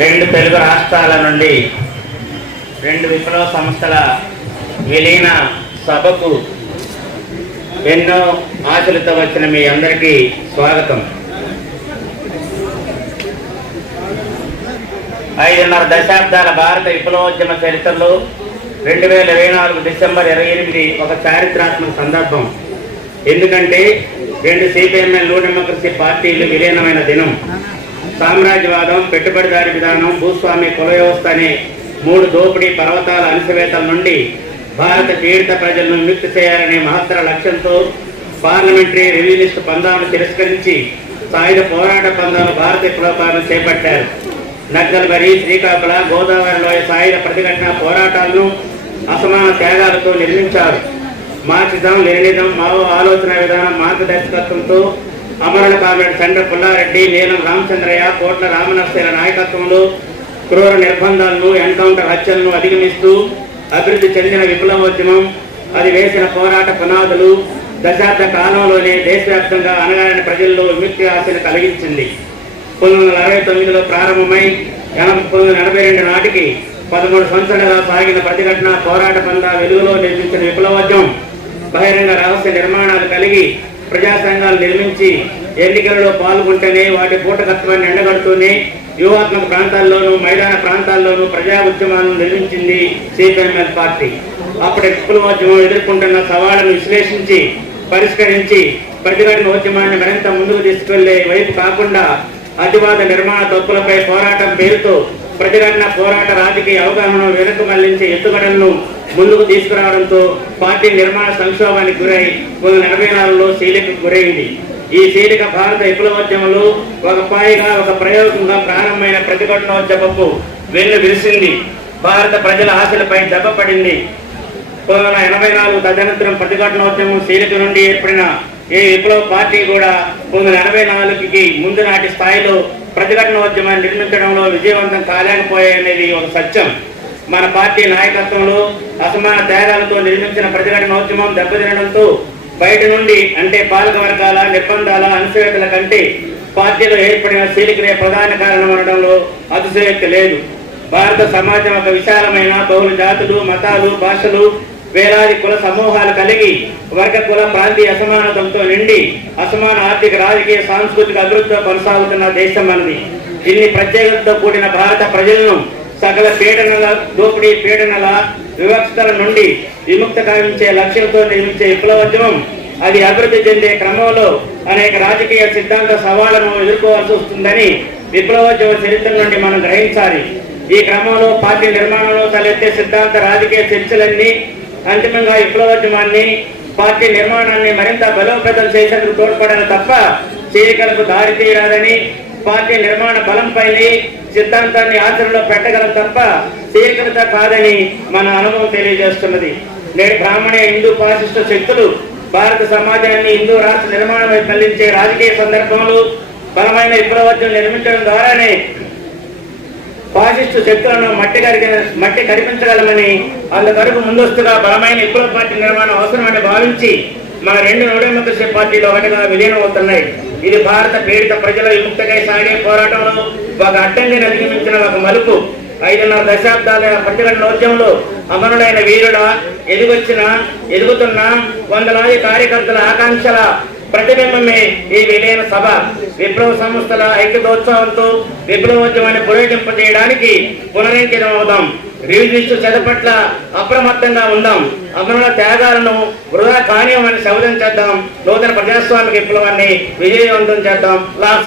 రెండు తెలుగు రాష్ట్రాల నుండి రెండు విప్లవ సంస్థల విలీన సభకు ఎన్నో ఆశలతో వచ్చిన మీ అందరికీ స్వాగతం. ఐదున్నర దశాబ్దాల భారత విప్లవోద్యమ చరిత్రలో రెండు వేల ఇరవై నాలుగు డిసెంబర్ ఇరవై ఎనిమిది ఒక చారిత్రాత్మక సందర్భం. ఎందుకంటే రెండు సిపిఎంఎల్ న్యూ డెమోక్రసీ పార్టీలు విలీనమైన దినం. సామ్రాజ్యవాదం పెట్టుబడిదారి విధానం భూస్వామి కుల వ్యవస్థ అనే మూడు దోపిడీ పర్వతాల అణిసివేతల నుండి భారత పీడిత ప్రజలను విముక్తి చేయాలనే మహత్తర లక్ష్యంతో పార్లమెంటరీ రివ్యూనిస్ట్ పందాలను తిరస్కరించి సాయుధ పోరాట పందాలు భారత విప్లవకాలను చేపట్టారు. నక్కల్బరి శ్రీకాకుళ గోదావరిలో సాయుధ ప్రతిఘటన పోరాటాలను అసమాన త్యాగాలతో నిర్మించారు. మార్క్సిజం లెనినిజం మావో ఆలోచన విధానం మార్గదర్శకత్వంతో అమరుల కామ్రేడ్ చంద్ర పుల్లారెడ్డి నీలం రామచంద్రయ్య కోట్ల రామనర్సేల నాయకత్వంలో క్రూర నిర్బంధాలను ఎన్కౌంటర్ హత్యలను అధిగమిస్తూ అభివృద్ధి చెందిన విప్లవోద్యమం అది వేసిన పోరాట పునాదులు దశాబ్ద కాలంలోనే దేశవ్యాప్తంగా అనగారిన ప్రజల్లో విముక్తి ఆశను కలిగించింది. పంతొమ్మిది వందల అరవై తొమ్మిదిలో ప్రారంభమై ఎనభై పంతొమ్మిది వందల ఎనభై రెండు నాటికి పదమూడు సంవత్సరాలుగా సాగిన ప్రతిఘటన పోరాట పంద వెలుగులో నిర్మించిన విప్లవోద్యమం బహిరంగ రహస్య నిర్మాణాలు కలిగి ప్రజా సంఘాలు నిర్మించి ఎన్నికలలో పాల్గొంటేనే వాటి పూటకత్వాన్ని ఎండగడుతూనే వ్యూహాత్మక ప్రాంతాల్లోనూ మైదాన ప్రాంతాల్లోనూ ప్రజా ఉద్యమాలను నిర్మించింది సిపిఎంఎల్ పార్టీ. అప్పటి విప్లవోద్యమం ఎదుర్కొంటున్న సవాళ్ళను విశ్లేషించి పరిష్కరించి ప్రతిఘటన ఉద్యమాన్ని మరింత ముందుకు తీసుకెళ్ళే వైపు కాకుండా అతివాద నిర్మాణ తప్పులపై పోరాటం పేరుతో ప్రతిఘటన పోరాట రాజకీయ అవగాహనను వెనక్కు మళ్ళించే ఎత్తుగడలను ముందుకు తీసుకురావడంతో పార్టీ నిర్మాణ సంక్షోభానికి గురై పంతొమ్మిది ఎనభై నాలుగులో శీలికకు గురైంది. ఈ శీలిక భారత విప్లవోద్యమంలో ఒక పాయిగా ఒక ప్రయోగంగా ప్రారంభమైన ప్రతిఘటనోద్యమపు వెన్ను విరిసింది. భారత ప్రజల ఆశలపై దెబ్బపడింది పడింది. వందల ఎనభై నాలుగు తదనంతరం ప్రతిఘటనోద్యమం శీలిక నుండి ఏర్పడిన ఏ విప్లవ పార్టీ కూడా వందల ఎనభై నాలుగుకి ముందు నాటి స్థాయిలో ప్రతిఘటనోద్యమాన్ని నిర్మించడంలో విజయవంతం కాలేకపోయాయనేది ఒక సత్యం. మన పార్టీ నాయకత్వంలో అసమాన తేడాలతో నిర్మించిన ప్రతిఘటనోద్యమం దెబ్బతినడంతో బయట నుండి అంటే పాలక వర్గాల నిర్బంధాల అనుసూయతల కంటే పార్టీలో ఏర్పడిన శీలికనే ప్రధాన కారణం అనడంలో అతిశయోక్తి లేదు. భారత సమాజం ఒక విశాలమైన బహుళ జాతులు మతాలు భాషలు వేలాది కుల సమూహాలు కలిగి వర్గ కుల ప్రాంతీయ అసమానతంతో నిండి అసమాన ఆర్థిక రాజకీయ సాంస్కృతిక అభివృద్ధితో కొనసాగుతున్న దేశం మనది. ఇన్ని ప్రత్యేకతతో కూడిన భారత ప్రజలను సకల పీడనల దోపిడీ పీడనల వివక్షతల నుండి విముక్త కావించే లక్ష్యంతో నిర్మించే విప్లవోద్యమం అది అభివృద్ధి చెందే క్రమంలో అనేక రాజకీయ సిద్ధాంత సవాళ్ళను ఎదుర్కోవాల్సి వస్తుందని విప్లవోద్యమ చరిత్ర నుండి మనం గ్రహించాలి. ఈ క్రమంలో పార్టీ నిర్మాణంలో తలెత్తే సిద్ధాంత రాజకీయ చర్చలన్నీ అంతిమంగా విప్లవోద్యమాన్ని పార్టీ నిర్మాణాన్ని మరింత బలోపేతం చేసేందుకు తోడ్పడాలి తప్ప చేయగలకు దారి తీయరాదని పార్టీ నిర్మాణ బలంపైనే సిద్ధాంతాన్ని ఆచరణలో పెట్టగలం తప్ప చీలికలతో కాదని మన అనుభవం తెలియజేస్తున్నది. నేడు బ్రాహ్మణ హిందూ పాశిష్ట శక్తులు భారత సమాజాన్ని హిందూ రాష్ట్ర నిర్మాణం మళ్ళించే రాజకీయ సందర్భంలో బలమైన విప్లవోద్యమం నిర్మించడం ద్వారానే పాశిష్ట శక్తులను మట్టి కరిగి మట్టి కరిపించగలమని అందువరకు ముందస్తుగా బలమైన విప్లవ పార్టీ నిర్మాణం అవసరమని భావించి మన రెండు నూడెమోక్రసీ పార్టీలు ఒకటిగా విలీనం అవుతున్నాయి ఇది భారత పీడిత ప్రజల విముక్తకై సాగే పోరాటంలో ఒక అడ్డంగా అధిగమించిన ఒక మలుపు. ఐదున్నర దశాబ్దాల ప్రతిఘటనోద్యమంలో అమరుడైన వీరుడా ఎదుగొచ్చిన ఎదుగుతున్న వందలాది కార్యకర్తల ఆకాంక్షల ప్రతిబింబమే ఈ విలీన సభ. విప్లవ సంస్థల ఐక్యతోత్సవంతో విప్లవోద్యమాన్ని పురోగింపజేయడానికి పునరంకితమవుదాం అవుదాం రివిజిస్టు అప్రమత్తంగా ఉందాం. అమరుల త్యాగాలను వృధా కానీయమని శౌర్యం చేద్దాం. నూతన ప్రజాస్వామిక విప్లవాన్ని విజయవంతం చేద్దాం. లాస్ట్